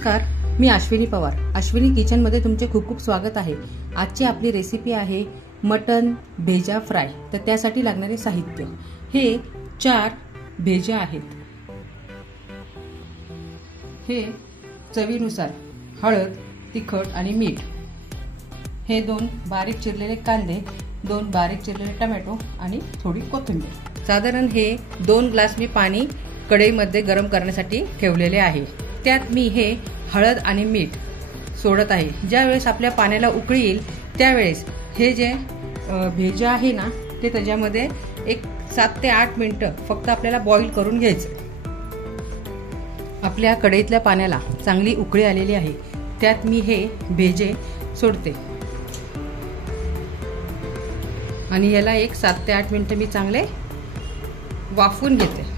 नमस्कार, मी अश्विनी पवार. अश्विनी किचनमध्ये तुमचे खूप खूप स्वागत आहे. आजची आपली रेसिपी आहे मटन भेजा फ्राय. तर त्यासाठी लागणारे साहित्य हे 4 भेजा आहेत. हे चवीनुसार हळद, तिखट आणि मीठ. हे 2 बारीक चिरलेले कांदे, 2 बारीक चिरलेले टोमॅटो आणि थोडी कोथिंबीर. साधारण हे 2 ग्लास मी पाणी कढईमध्ये गरम करण्यासाठी ठेवलेले आहे. त्यात मी हे हळद आणि मीठ सोडत आहे. ज्या वेळेस आपल्या पाण्याला उकळी येईल त्यावेळेस हे जे भेजा आहे ना ते त्याच्यामध्ये एक 7 ते 8 मिनिटं फक्त आपल्याला बॉईल करून घ्यायचं. आपल्या कढईतल्या पाण्याला चांगली उकळी आलेली आहे. त्यात मी हे भेजे सोडते आणि याला एक 7 ते 8 मिनिटं मी चांगले वाफवून घेते.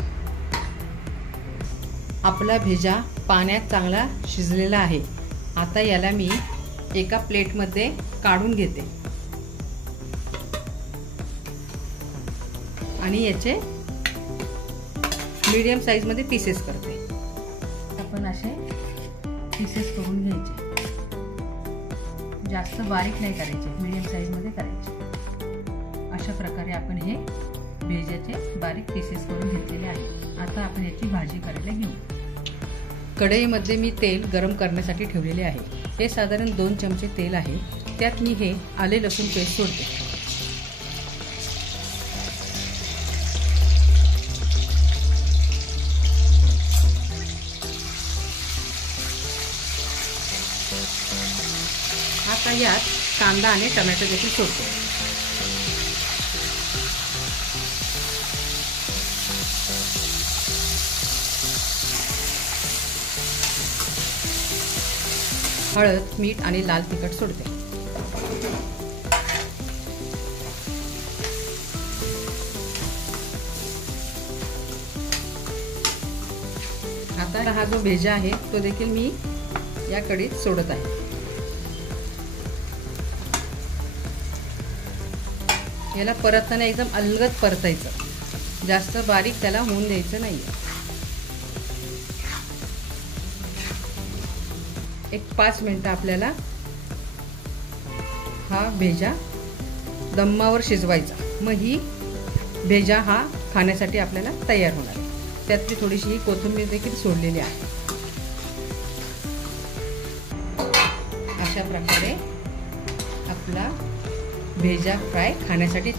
आपला भेजा पाण्यात चांगला शिजलेला आहे. आता याला मी एका प्लेटमध्ये काढून घेते आणि याचे मीडियम साइज मध्ये पीसेस करते. आपण असे पीसेस करून घ्यायचे. जास्त बारीक नाही करायचे, मीडियम साइज मध्ये करायचे. अशा प्रकारे आपण हे भेजाचे बारीक पीसेस करून घेतलेले आहे. आता आपण याची भाजी करायला घेऊ. कढईमध्ये मी तेल गरम करण्यासाठी ठेवलेले आहे. हे साधारण 2 चमचे तेल आहे. त्यात मी हे आले लसूण पेस्ट सोडते. आता यात कांदा आणि टोमॅटो देखील सोडते. हळद, मीठ आणि लाल तिखट सोडते. आता हा जो भेजा आहे तो देखील मी या कढईत सोडत आहे. याला परतताना एकदम अलगद परतायचं, जास्त बारीक त्याला होऊन द्यायचं नाहीये. एक 5 मिनिटं आपल्याला हा भेजा दम्मावर शिजवायचा. मग ही भेजा हा खाण्यासाठी आपल्याला तयार होणार आहे. त्यात मी थोडीशी ही कोथिंबीर देखील सोडलेली आहे. अशा प्रकारे आपला भेजा फ्राय खाण्यासाठी